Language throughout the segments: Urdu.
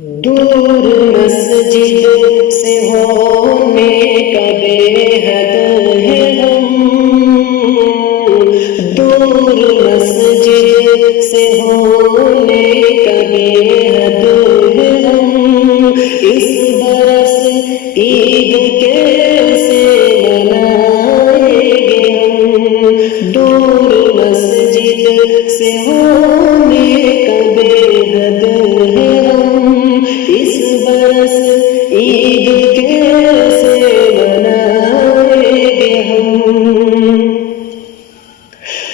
دور مسجد سے ہونے کا بے حد ہے غم، دور مسجد سے ہونے کا بے حد ہے غم، اس برس عید کیسے منائیں گے ہم، دور مسجد سے ہونے کا بے حد ہے غم، اس برس عید کیسے منائیں گے ہم،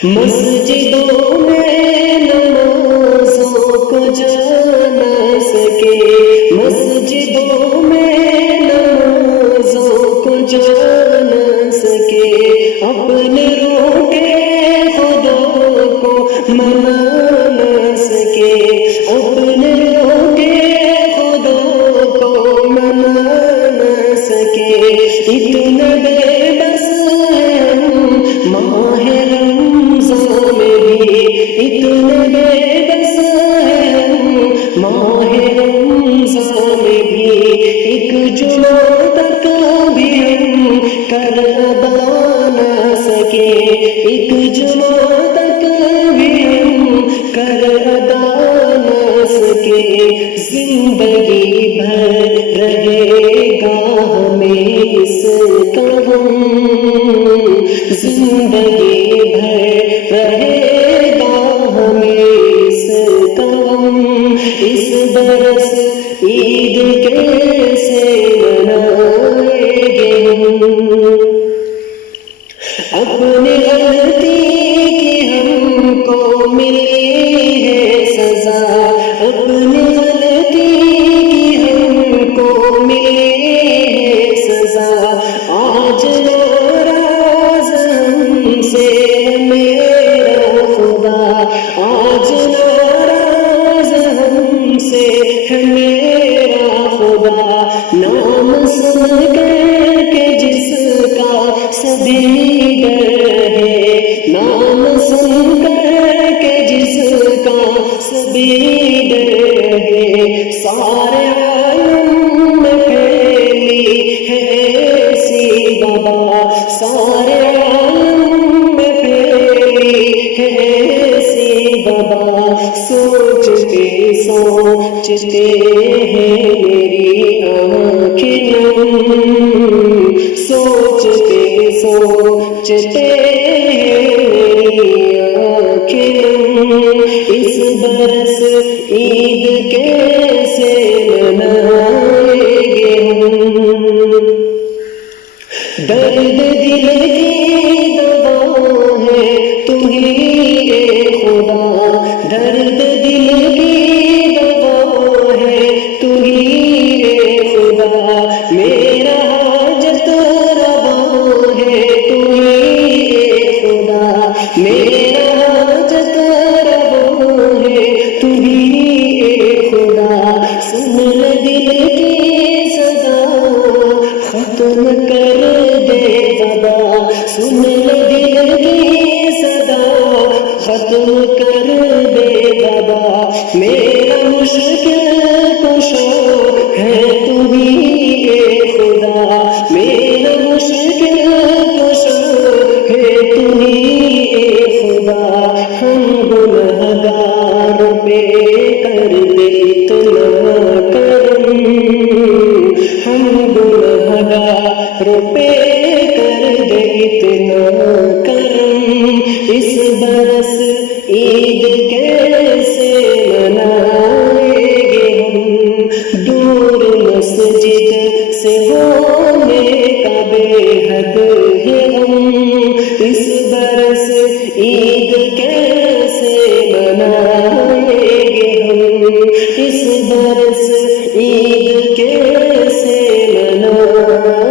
مسجدوں میں نمازوں کو جا نہ سکے، مسجدوں میں نمازوں کو جا نہ سکے، اپنے روح کے خدا کو منا نہ سکے، اپنے روح کے خدا کو منا نہ سکے، اتنے بے بس ہیں ہم ماہ رمضان میں بھی، اتنے بے بس ہیں ہم ماہ رمضان میں بھی، ایک جمعہ تک بھی ہم کر ادا نہ سکے، ایک جمعہ تک بھی ہم کر ادا نہ سکے، زندگی بھر رہے گا ہمیں اس کا غم، زندگی بھر رہے گا ہمیں اس کا غم، اس برس عید کیسے منائیں گے ہم، اپنی غلطی کی ہم کو ملی ہے سزا، اپنی غلطی کی ہم کو ملی ہے سزا، آج ناراض ہم سے میرا خدا، آج ناراض ہم سے میرا خدا، نام سن کر کے جس کا سبھی ڈر ہے، نام سن کر کے جس کا سبھی ڈر ہے، سارے عالم میں پھیلی ہے ایسی وبا، سارے عالم میں پھیلی ہے ایسی وبا، سوچتے سوچتے ہیں میری آنکھیں نم، سوچتے سوچتے ہیں میری آنکھیں نم، اس برس عید کیسے منائیں گے ہم، درد دل کی دوا ہے تو ہی اے خدا، درد دل کی دوا ہے تو ہی اے خدا، میرا حاجت روا ہے تو ہی اے خدا، میرا حاجت روا ہے تو ہی اے خدا، سن لے دل کی صدا ختم کر دے وبا، سن لے دل کی صدا ختم کر دے وبا، میرا مشکل کشا ہے تو ہی اے خدا، میرا مشکل کشا ہے تو ہی اے خدا، ہم گنہگار پہ کر دے اتنا کرم، ہم گنہگار پہ کر دے اتنا کرم، اس برس عید کیسے منائیں گے ہم، دور مسجد سے ہونے کا بے حد ہے غم، اس برس عید کیسے منائیں گے ہم، اس برس عید کیسے منائیں